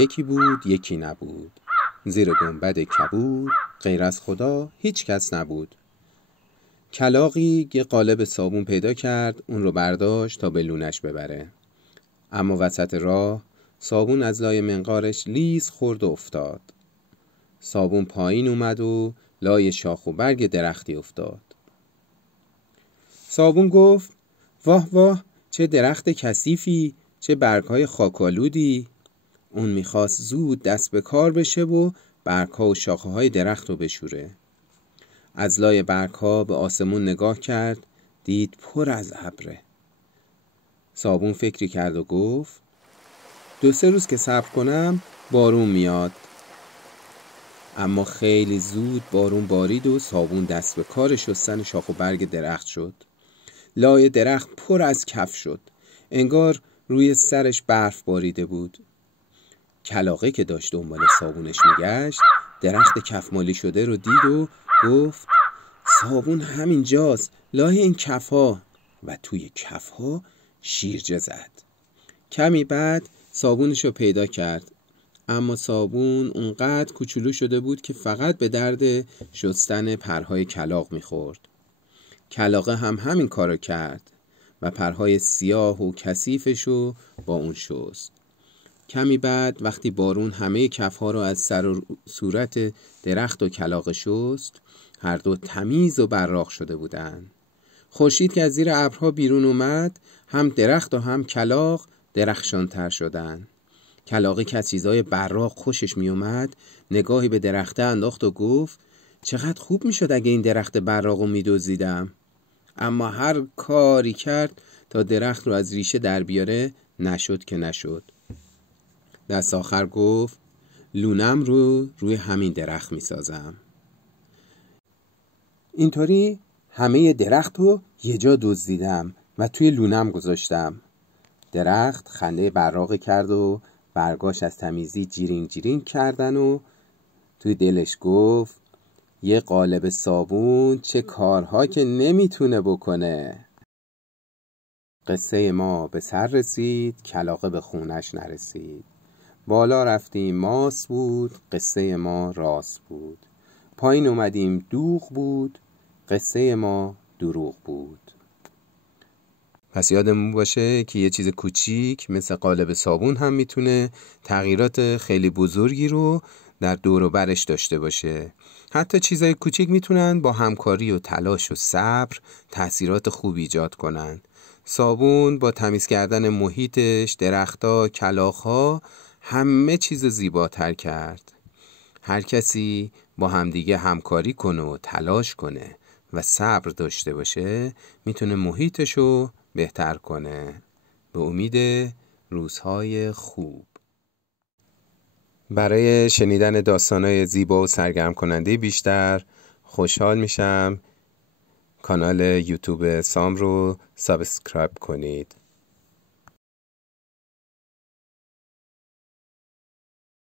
یکی بود یکی نبود، زیر گنبد کبود غیر از خدا هیچ کس نبود. کلاغی یه قالب صابون پیدا کرد، اون رو برداشت تا به لونش ببره. اما وسط راه صابون از لای منقارش لیز خورد و افتاد. صابون پایین اومد و لای شاخ و برگ درختی افتاد. صابون گفت واه واه، چه درخت کثیفی، چه برگهای خاکالودی. اون میخواست زود دست به کار بشه و برگها و شاخه های درخت رو بشوره. از لای برگها به آسمون نگاه کرد، دید پر از ابره. صابون فکری کرد و گفت 2-3 روز که صبر کنم بارون میاد. اما خیلی زود بارون بارید و صابون دست به کار شستن شاخ و برگ درخت شد. لای درخت پر از کف شد، انگار روی سرش برف باریده بود. کلاغه که داشت دنبال صابونش میگشت، درخت کفمالی شده رو دید و گفت صابون همین جاست، لای این کفها. و توی کفها شیرجه زد. کمی بعد صابونش رو پیدا کرد، اما صابون اونقدر کوچولو شده بود که فقط به درد شستن پرهای کلاغ میخورد. کلاغه هم همین کارو کرد و پرهای سیاه و کثیفش رو با اون شست. کمی بعد وقتی بارون همه کفها رو از سر و صورت درخت و کلاغه شست، هر دو تمیز و براق شده بودند. خورشید که از زیر ابرها بیرون اومد، هم درخت و هم کلاغ درخشان‌تر شدند. کلاغه که از چیزای براق خوشش می اومد، نگاهی به درخته انداخت و گفت چقدر خوب می شد اگه این درخت براق رو می دزدیدم. اما هر کاری کرد تا درخت رو از ریشه در بیاره، نشد که نشد. دست آخر گفت لونم رو روی همین درخت می سازم. اینطوری همه درخت رو یه جا دزدیدم و توی لونم گذاشتم. درخت خنده براقی کرد و برگاش از تمیزی جیرینگ جیرینگ کردن و توی دلش گفت یه قالب صابون چه کارها که نمیتونه بکنه. قصه ما به سر رسید، کلاغه به خونش نرسید. بالا رفتیم ماست بود، قصه ما راست بود. پایین اومدیم دوغ بود، قصه ما دروغ بود. پس یادمون باشه که یه چیز کوچیک مثل قالب صابون هم میتونه تغییرات خیلی بزرگی رو در دور و برش داشته باشه. حتی چیزای کوچیک میتونن با همکاری و تلاش و صبر تأثیرات خوب ایجاد کنن. صابون با تمیز کردن محیطش، درخت‌ها، کلاغ‌ها، همه چیز زیباتر کرد. هر کسی با همدیگه همکاری کنه و تلاش کنه و صبر داشته باشه، میتونه محیطشو بهتر کنه. به امید روزهای خوب. برای شنیدن داستانای زیبا و سرگرم کننده بیشتر خوشحال میشم کانال یوتیوب سام رو سابسکرایب کنید.